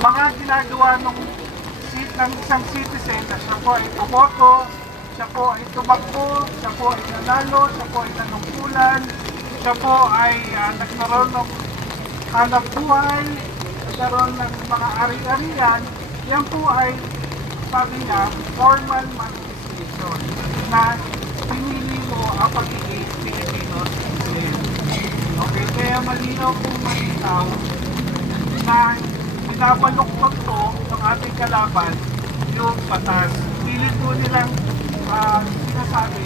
mga ginagawa ng isang citizen na siya po ay tumoto, siya po ay tumakbo, siya po ay nanalo, siya po ay nanungkulan, siya po ay nagkaroon ng hanap buhay, nagkaroon ng mga ari-arian, yan po ay, sabi niya, formal manifestation na pinili mo ang pagiging Pilipino citizen. Okay, kaya malinaw kung malinaw na pinabaluktot to ng ating kalaban yung batas. Pilit po nilang sinasabi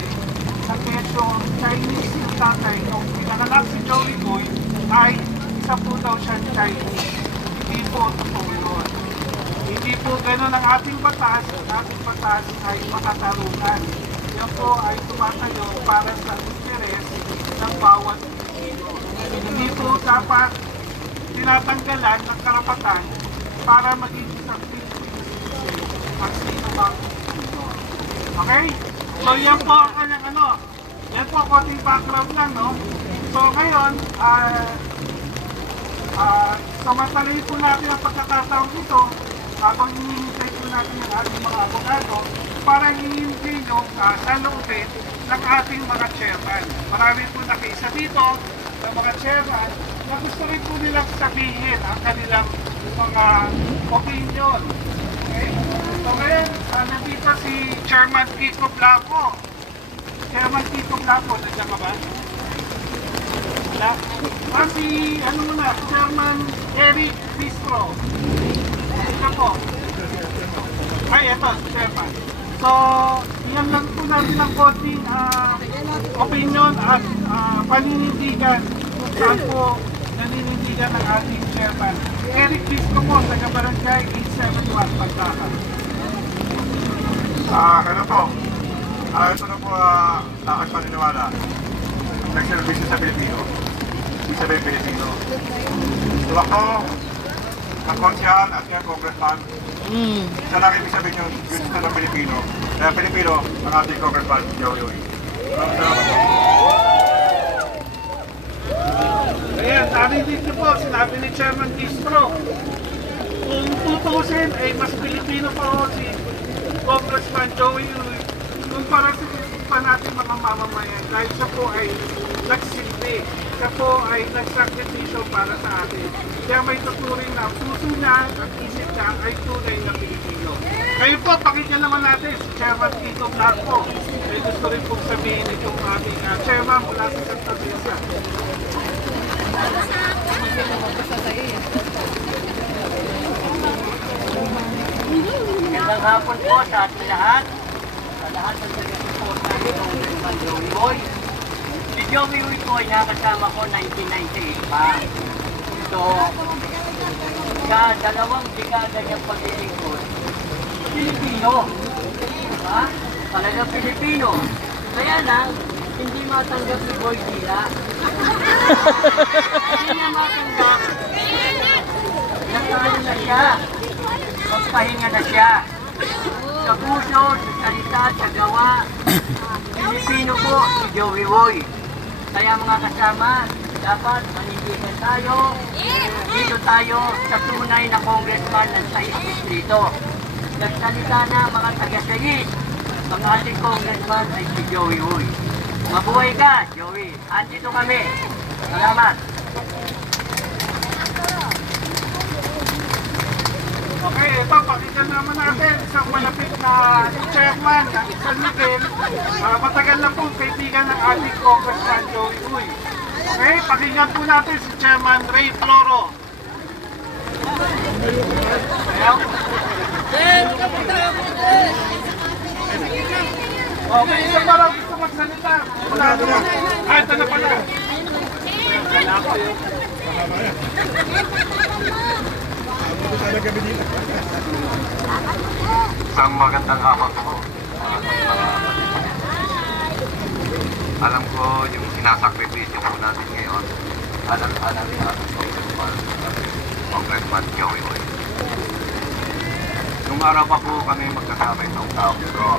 sa kesyo Chinese yung tatay nung pinanganak si Joey Boy ay isa po daw siya Chinese. Hindi po totoo yun. Hindi po ganun ang ating batas. Ang ating batas ay makatarungan. Yan po ay tumatayo para sa interes ng bawat Pilipino. Hindi po dapat tinatanggalan ng karapatan para maging isang Pilipino at sino bang Pilipino. Okay? So yan po ang kanyang yan po konting background lang, no? So ngayon, samantalayin po natin ang pagkakataon ito habang hinihintay po natin ang ating mga abogado para hinihintay yung naloobin ng ating mga chairman. Marami po nakaisa dito ng mga chairman na gusto rin po nilang sabihin ang kanilang mga opinion. Okay? So ngayon, nandito si Chairman Kiko Blanco. Chairman Kiko Blanco, nandiyan ka ba? Wala? Si, Chairman Eric Bistro. Ito po. Ay, ito, Chairman. So, iyan lang po natin ang konting opinion at paninindigan kung saan po naninindigan ng ating chairman. Eric Bistro po, taga Barangay 871, Paglakan. Ano po? Ito na po aking paniniwala. Nagservisyo sa Pilipino. Ibig sabihin Pilipino. So ako, ang konsyal at yung congressman, isa lang ibig sabihin yung gusto ng Pilipino. Kaya Pilipino, ang ating congressman, Joey Uy. Ayan, narinig niyo po, sinabi ni Chairman Bistro. Kung tutusin ay mas Pilipino pa ho si Congressman Joey Uy kumpara sa natin mga mamamayan dahil siya po ay nagsilbi, siya po ay nagsakripisyo para sa atin. Kaya may tuturing na puso niya at isip niya ay tunay na Pilipino. Ngayon po, pakinggan naman natin si Chairman Kiko Blanco. May gusto rin pong sabihin itong aming chairman mula sa Santa Teresa. Magandang hapon po sa ating lahat. Sa lahat ng nag-support namin ng Congressman Joey Uy. Si Joey Uy po ay nakasama ko 1998 pa. So, sa dalawang dekada niyang paglilingkod, Pilipino. Diba? Talagang Pilipino. Kaya lang, hindi matanggap ni Boy Dila. Hindi niya matanggap. Nagkaroon na siya. Magpahinga na siya. Sa puso, sa salita, sa gawa, Pilipino po si Joey Uy. Kaya mga kasama, dapat manindigan tayo. Dito tayo sa tunay na congressman ng 6 distrito. Nagsalita na mga taga-sayis. Ang ating congressman ay si Joey Uy. Mabuhay ka, Joey. Andito kami. Salamat. Okay, ito, pakinggan naman natin isang malapit na chairman ng San Miguel. Matagal na pong kaibigan ng ating Congressman Joey Uy. Okay, pakinggan po natin si Chairman Ray Floro. Ayaw? Okay, isa pa lang gusto magsalita. Wala naman. Ito na pala. Wala ko yun. Isang magandang hapon po. Alam ko yung sinasakripisyo po natin ngayon. Alam niya ang Congressman Joey Uy. Nung araw pa po kami magkasama itong taong ito.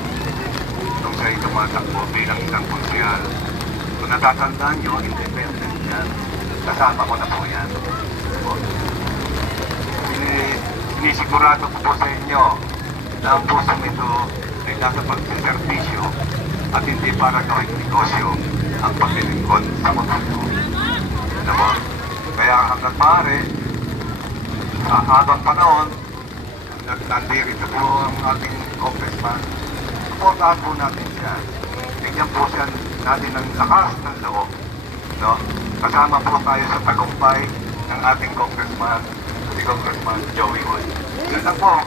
Nung siya'y tumatakbo bilang isang konsyal. Kung natatandaan nyo, independent yan. Kasama ko na po yan. sinisigurado ko po sa inyo na ang pusong ito ay nasa pagsiservisyo at hindi para gawing negosyo ang paglilingkod sa mundo. Ano mo? Kaya hanggang maaari, sa habang panahon, nandito po ang ating congressman, supportahan po natin siya. Bigyan po siya natin ng lakas ng loob. No? Kasama po tayo sa tagumpay ng ating congressman, si Congressman Joey Hoy. Yun lang po.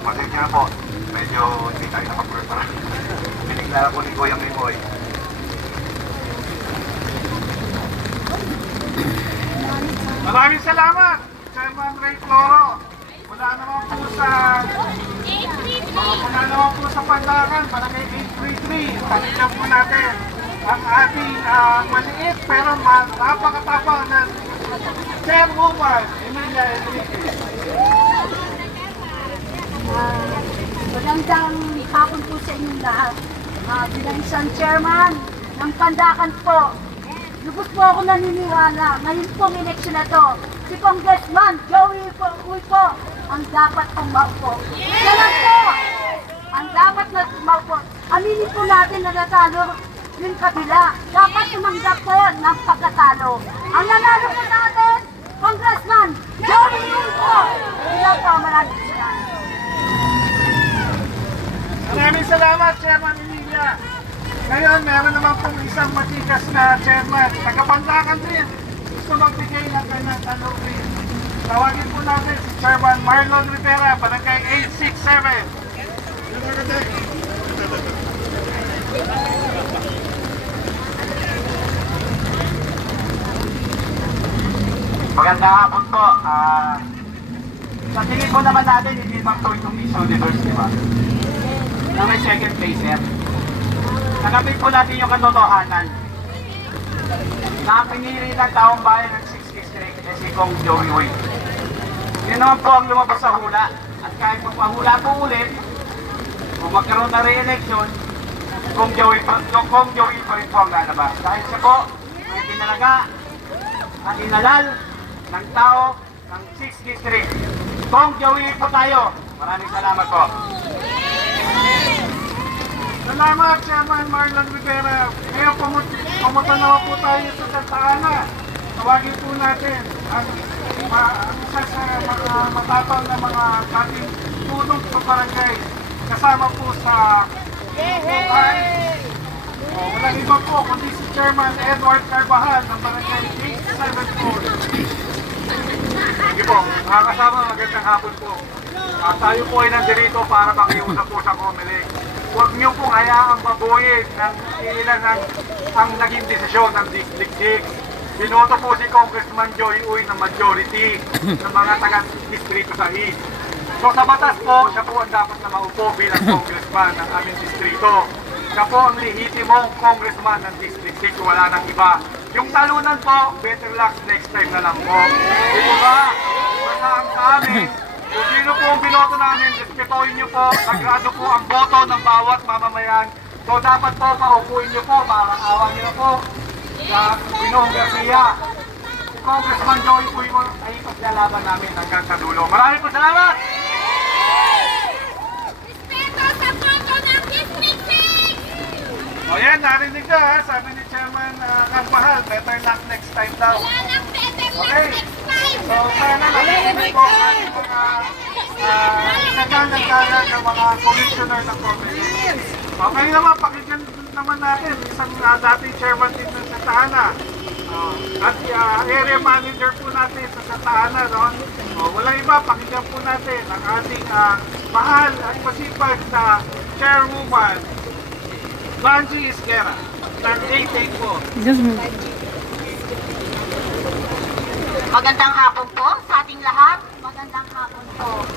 Pasensya na po. Medyo hindi tayo nakapurta. Binigla ko ni Kuya Mimoy. Maraming salamat, Chairman Ray Floro. Mula naman po sa Pandakan, Barangay 833. Tanggap po natin ang ating maliit pero napakatapang na Chairwoman, Emilia Enriquez. Magandang hapon po sa inyong lahat. Bilang isang chairman ng Pandakan po, lubos po ako naniniwala ngayon pong eleksyon na to, si Congressman Joey Uy po ang dapat pong maupo. Siya lang po ang dapat na maupo. Aminin po natin na natalo yung kabila. Dapat tumanggap po ng pagkatalo. Ang nanalo po natin, Congressman Joey Uy po. Ilan po, maraming salamat. Maraming salamat, Chairman Emilia. Ngayon, meron naman pong isang matikas na chairman. Tagapandakan din. Gusto magbigay ng kanyang tanongin. Tawagin po natin si Chairman Marlon Rivera, Barangay 867. Magandang hapon po. Sa tingin po naman natin, hindi bang po itong Miss Universe, di ba? Na may second placer. Nakapit po natin yung katotohanan na ang pinili ng taong bayan ng 6th District ay si Kong Joey Uy. Yun naman po ang lumabas sa hula. At kahit magpahula po ulit, kung magkaroon na re-election, Kong Joey pa rin po ang lalabas. Dahil siya po ay tinalaga at inalal ng tao ng 6th District. Kong Joey po tayo. Maraming salamat po. Salamat, Chairman Marlon Rivera. Ngayon, pumunta naman po tayo sa Santa Ana. Tawagin po natin ang isa sa mga matapang na mga ating tulong sa barangay. Kasama po sa walang iba po kundi si Chairman Edward Carvajal ng barangay 874. Sige po, mga kasama, magandang hapon po. Tayo po ay nandirito para makiusap po sa COMELEC. Huwag niyo pong hayaang mabuhin ng ilan ang naging desisyon ng District 6. Binoto po si Congressman Joey Uy ng majority ng mga taga-distrito sa East. So sa batas po, siya po ang dapat na maupo bilang congressman ng aming distrito. Siya po ang lehitimong congressman ng District 6, wala nang iba. Yung talunan po, better luck next time na lang po. Di po ba? Basta ang sa amin, kung sino po ang binoto namin, respetuhin niyo po, sagrado po ang boto ng bawat mamamayan. So dapat po, paupuin niyo po, parang awa niyo na po sa Pinoong Garcia. Si Congressman Joey Uy ay paglalaban namin hanggang sa dulo. Maraming po salamat! Respeto sa boto ng District 6! O yan, narinig ka ha, sabi ni Chairman Carvajal, better luck next time daw. Wala nang better luck Okay. next time! So sana narinig po ang ating mga nagkagandala ng mga commissioner ng COMELEC. Okay naman, pakinggan naman natin isang dating chairman din ng Santa Ana. At area manager po natin sa Santa Ana, no? Walang iba, pakinggan po natin ang ating mahal at masipag na chairwoman, Lanji Isquera, ng 884. Magandang hapon po sa ating lahat. Magandang hapon po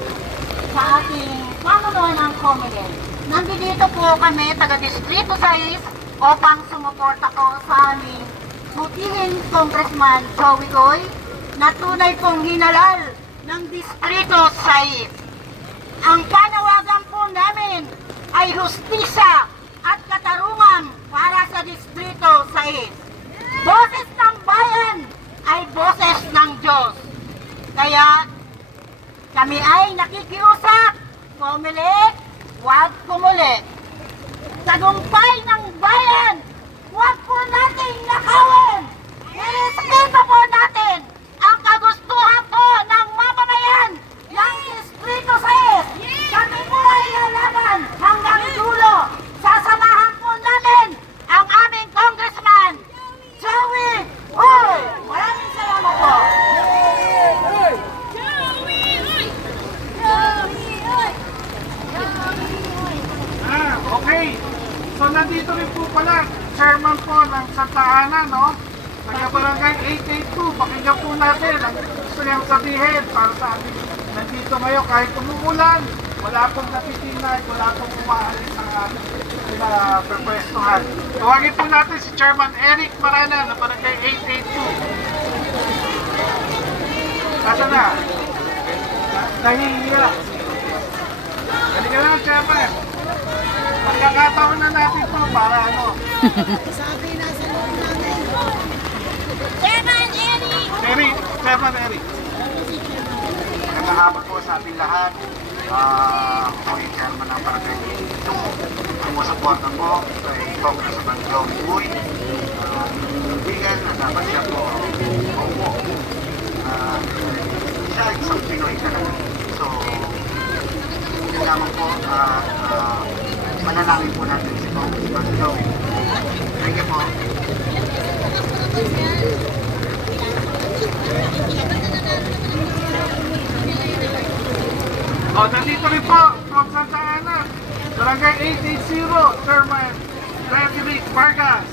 sa ating pamunuan ng COMELEC. Nandito po kami, taga-distrito 6, upang sumuporta ko sa aming butihing Congressman Joey Uy na tunay pong hinalal ng distrito 6. Ang panawagan po namin ay hustisya at katarungan para sa distrito 6. Boses ng bayan ay boses ng Diyos. Kaya Kami ay nakikiusap. Kumilit, huwag kumulit. Tagumpay ng bayan, huwag po nating nakawin. Irespeto po natin ang kagustuhan po ng mamamayan ng Distrito 6. Kami po ay lalaban hanggang dulo. Sasamahan po namin ang aming congressman, Joey Uy! Maraming salamat po. Okay. So nandito rin po pala, chairman po ng Santa Ana, no? Taga-barangay 882. Pakinggan po natin ang gusto niyang sabihin para sa ating nandito ngayon. Kahit umuulan, wala pong natitinag, wala pong umaalis ang ating pinapwestuhan. Tawagin po natin si Chairman Eric Marana ng barangay 882. Nasa na? Nahihiya. Halika na, Chairman. Pagkakataon na natin po para ano. Chairman Eric! Chairman Eric. Magandang hapon po sa ating lahat. Ako yung chairman ng barangay dito. Sumusuporta po kay Congressman Joey Uy. Bigan na dapat siya po maupo. Siya ay isang Pinoy talaga. So, yun lamang po, manalangin po natin si Congressman Joey. Thank you po. Nandito rin po from Santa Ana, barangay 880, Chairman Frederick Vargas.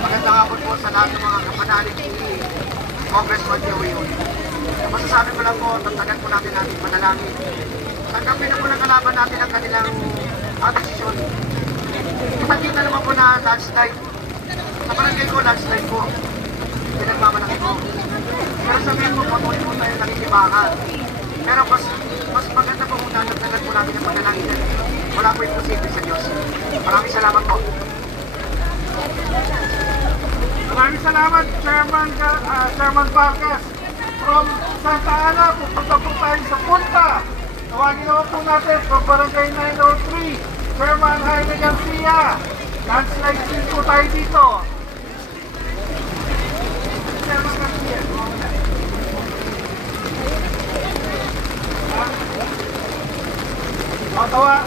Magandang hapon po sa lahat ng mga kapanalig ni Congressman Joey Uy. Masasabi ko lang po, tatagan po natin ating panalangin. Tanggapin na po ng kalaban natin ang kanilang desisyon. Ipagkita naman po na landslide. Sa barangay ko, landslide po. Pinagmamalaki po. Pero sabihin po, patuloy po tayo nakikibangan. Pero mas maganda po kung natagdagan po natin ang panalangin. Wala po imposible sa Diyos. Maraming salamat po. Maraming salamat, Chairman Vargas. From Santa Ana, pupunta po tayo sa Punta. Tawagin naman po natin from barangay 903, Chairman Jaime Garcia. Landslide din po tayo dito. Chairman Garcia.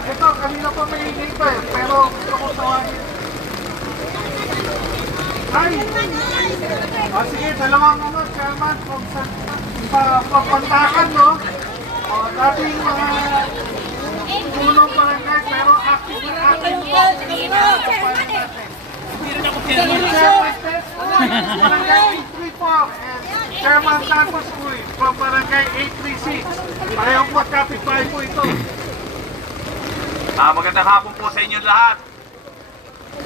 Ito, kanina po may dito eh, pero gusto ko tawagin. Ay! Sige, dalawang Chairman, kung sa papantakan, no? Dating mga tulong barangay, pero active na active po. Barangay 834 and Chairman Santos Uy from Barangay 836. Parehong po kapitbahay po ito. Magandang hapon po sa inyo lahat.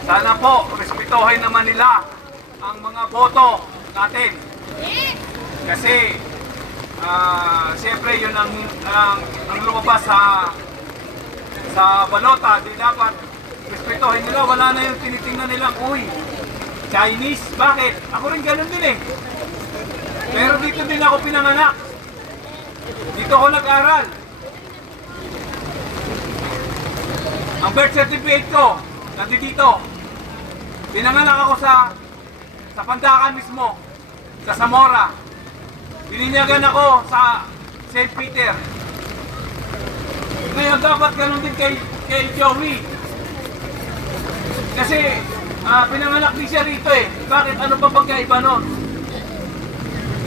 Sana po, respetuhin naman nila ang mga boto natin. Kasi, siyempre yun ang lumabas sa balota. Di dapat respetuhin nila. Wala na yung tinitingnan nilang, uy, Chinese. Bakit? Ako rin ganun din eh. Pero dito din ako pinanganak. Dito ako nag-aral. Ang birth certificate ko, nandito. Pinanganak ako sa Pandakan mismo, sa Zamora. Bininyagan ako sa St. Peter. Ngayon dapat ganun din kay Joey. Kasi pinanganak din siya rito eh. Bakit? Ano ba pagkaiba nun?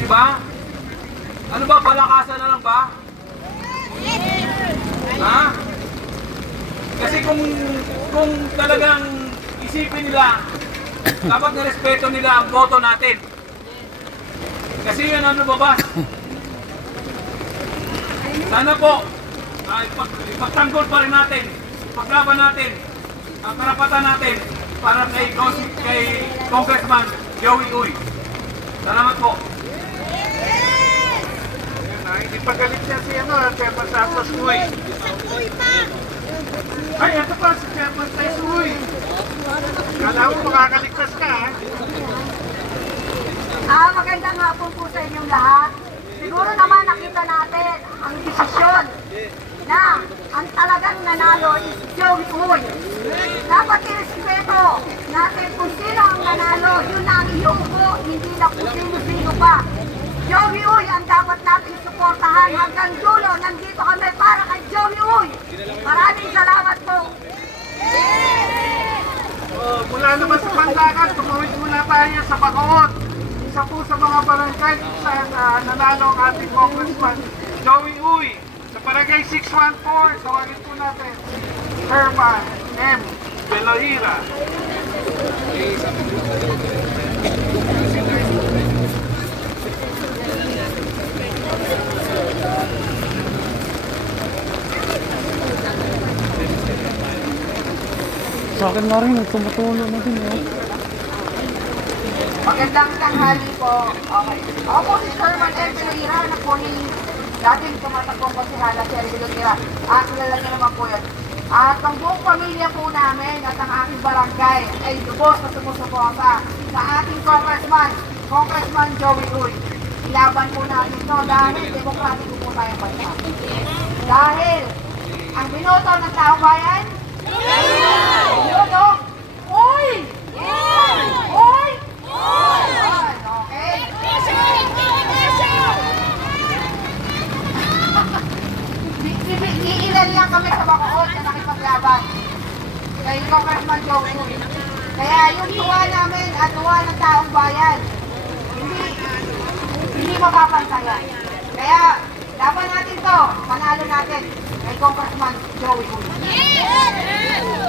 Diba? Ano ba? Palakasan na lang ba? Ha? Kasi kung talagang isipin nila, dapat nirespeto nila ang boto natin. Kasi yun ang lumabas. Sana po, ipagtanggol pa rin natin, ipaglaban natin ang karapatan natin para kay Congressman Joey Uy. Salamat po. Hindi pa galit siya si Chairman Santos Uy. Ay, ito pa si Chairman Santos Uy. Kala mo makakaligtas ka, ha? Magandang hapon po sa inyong lahat. Siguro naman nakita natin ang desisyon na ang talagang nanalo is Joey Uy. Dapat irespeto natin kung sino ang nanalo, yun na ang iuupo, hindi na kung sino-sino pa. Joey Uy ang dapat natin suportahan hanggang dulo. Nandito kami para kay Joey Uy. Maraming salamat po. Mula naman sa Pandakan, tumawid muna tayo sa Bacood. Isa po sa mga barangay kung saan nanalo ang ating Congressman Joey Uy. Sa Barangay 614, tawagin po natin Herman M. Belohira. Sa akin na rin, tumutulo na din. Magandang tanghali po. Okay. Ako po si Herman M. Belohira, anak po ni dating tumatakbong konsihala si Herman Belohira. Kilala niyo naman po yun. At ang buong pamilya po namin at ang aking barangay ay lubos na sumusuporta sa ating Congressman Joey Uy. Ilaban po natin ito dahil demokratiko po tayong bansa. Dahil ang binoto ng taong bayan, binoto, Uy! Uy! Okay? Iilan lang kami sa Bacood na nakipaglaban kay Congressman Joey Uy. Kaya yung tuwa namin at tuwa ng taong bayan, hindi mapapantayan. Kaya laban natin to, panalo natin kay Congressman Joey Uy.